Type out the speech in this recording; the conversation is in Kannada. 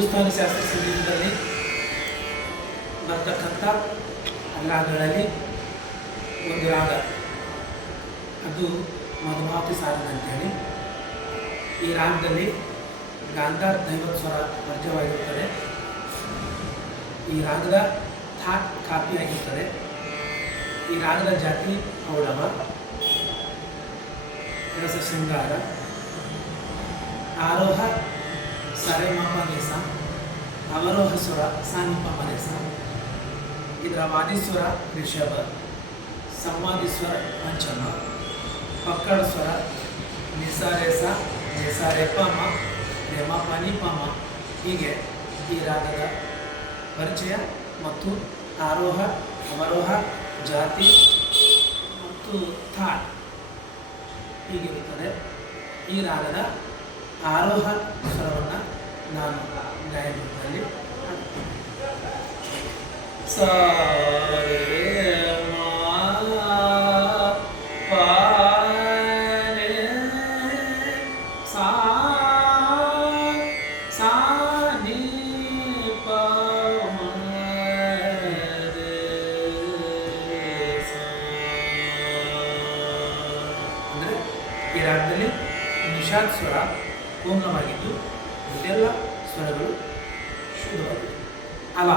ಹಿಂದೂಸ್ತಾನಿ ಶಾಸ್ತ್ರೀಯ ಸಂಗೀತದಲ್ಲಿ ಬರ್ತಕ್ಕಂಥ ರಾಗಗಳಲ್ಲಿ ಒಂದು ರಾಗ, ಅದು ಮಧುಮಾವತಿ ಸಾಧನ ಅಂತೇಳಿ. ಈ ರಾಗದಲ್ಲಿ ಗಾಂಧಾರ ದೈವತ್ ಸ್ವರ ವರ್ಜ್ಯವಾಗಿರುತ್ತದೆ. ಈ ರಾಗದ ಥಾಟ್ ಕಾಪಿಯಾಗಿರುತ್ತದೆ. ಈ ರಾಗದ ಜಾತಿ ಔಡವ, ರಸ ಶೃಂಗಾರ, ಆರೋಹ ಸರೆಮಪ ನೇಸ, ಅವರೋಹ ಸ್ವರ ಸಾನಿಪ ಮನೇಸ. ಇದರ ವಾದಿಸ್ವರ ರಿಷಭ, ಸಂವಾದಿ ಸ್ವರ ಪಂಚಮ, ಪಕ್ಕಡ ಸ್ವರ ನಿಸಾರೇಸ, ನಿಸಾರೆಪಮ, ರೇಮ ಪನಿಪಮ. ಹೀಗೆ ಈ ರಾಗದ ಪರಿಚಯ ಮತ್ತು ಆರೋಹ, ಅವರೋಹ, ಜಾತಿ ಮತ್ತು ಥಾಟ್ ಹೀಗಿರುತ್ತದೆ. ಈ ರಾಗದ ಆರೋಹ ಸ್ವರವನ್ನು ನಾನು ಗಾಯನದಲ್ಲಿ ಸ ಈ ರಾಗದಲ್ಲಿ ನಿಷಾದ್ ಸ್ವರ ಪೂರ್ಣವಾಗಿದ್ದು ಇದೆಲ್ಲ ಸ್ವರಗಳು ಶುದ್ಧವಾಗಿವೆ. ಅಲ